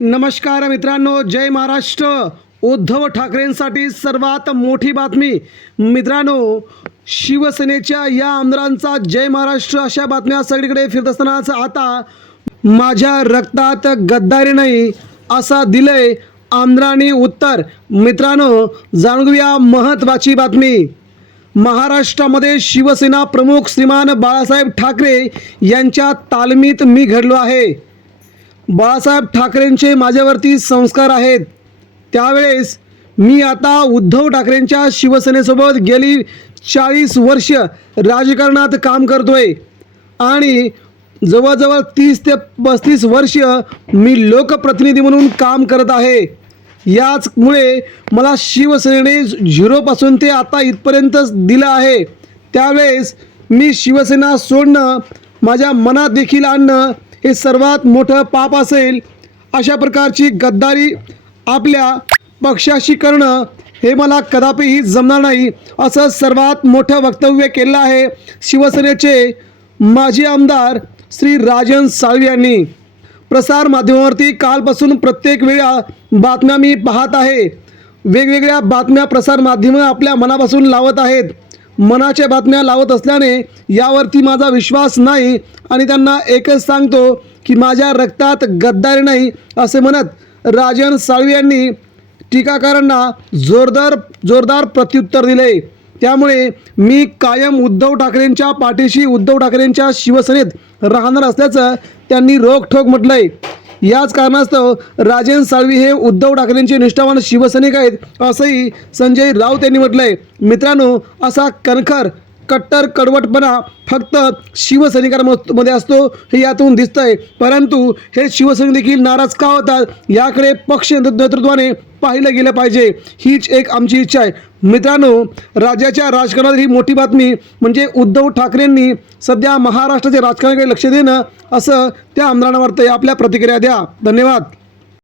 नमस्कार मित्रांनो जय महाराष्ट्र. उद्धव ठाकरेंसाठी सर्वात मोठी बातमी. मित्रांनो शिवसेनेच्या या आमदारांचा जय महाराष्ट्र अशा बातम्या सगळीकडे फिरत असतानाच आता माझ्या रक्तात गद्दारी नाही असा दिलंय आमदारांनी उत्तर. मित्रांनो जाणून घेऊया महत्त्वाची बातमी. महाराष्ट्रामध्ये शिवसेना प्रमुख श्रीमान बाळासाहेब ठाकरे यांच्या तालमीत मी घडलो आहे. बाळासाहेब ठाकरेंचे माझ्यावरती संस्कार आहेत. त्यावेळेस मी आता उद्धव ठाकरेंच्या शिवसेनेसोबत गेली चाळीस वर्ष राजकारणात काम करतोय. आणि जवळजवळ तीस ते पस्तीस वर्ष मी लोकप्रतिनिधी म्हणून काम करत आहे. याचमुळे मला शिवसेनेने झिरोपासून ते आता इथपर्यंत दिलं आहे. त्यावेळेस मी शिवसेना सोडणं माझ्या मनात देखील आणणं हे सर्वात मोठं पाप असेल अशा प्रकारची गद्दारी आपल्या पक्षाशी करणं हे मला कदापिही जमणार नाही असं सर्वात मोठं वक्तव्य केलं आहे शिवसेनेचे माजी आमदार श्री राजन साळवी यांनी. प्रसारमाध्यमावरती कालपासून प्रत्येक वेळा बातम्या मी पाहत आहे. वेगवेगळ्या बातम्या प्रसारमाध्यमं आपल्या मनापासून लावत आहेत. मनाच्या बातम्या लावत असल्याने यावरती माझा विश्वास नाही आणि त्यांना एकच सांगतो की माझ्या रक्तात गद्दारी नाही असे म्हणत राजन साळवी यांनी टीकाकारांना जोरदार जोरदार प्रत्युत्तर दिले. त्यामुळे मी कायम उद्धव ठाकरेंच्या पाठीशी उद्धव ठाकरेंच्या शिवसेनेत राहणार असल्याचं त्यांनी रोखठोक म्हटलंय. याच कारणास्तव राजेंद्र साळवी हे उद्धव ठाकरेंचे निष्ठावान शिवसैनिक आहेत असंही संजय राऊत यांनी म्हटलंय. मित्रांनो असा कणखर कट्टर कडवटपणा फक्त शिवसैनिकांमध्ये असतो हे यातून दिसतंय. परंतु हे शिवसैनिक देखील नाराज का होतात? याकडे पक्ष नेतृत्वाने पाहिलं गेलं पाहिजे. हीच एक आमची इच्छा आहे. मित्रांनो राज्याच्या राजकारणात ही मोठी बातमी म्हणजे उद्धव ठाकरेंनी सध्या महाराष्ट्राच्या राजकारणाकडे लक्ष देणं असं त्या आमदारांना वाटतंय. आपल्या प्रतिक्रिया द्या. धन्यवाद.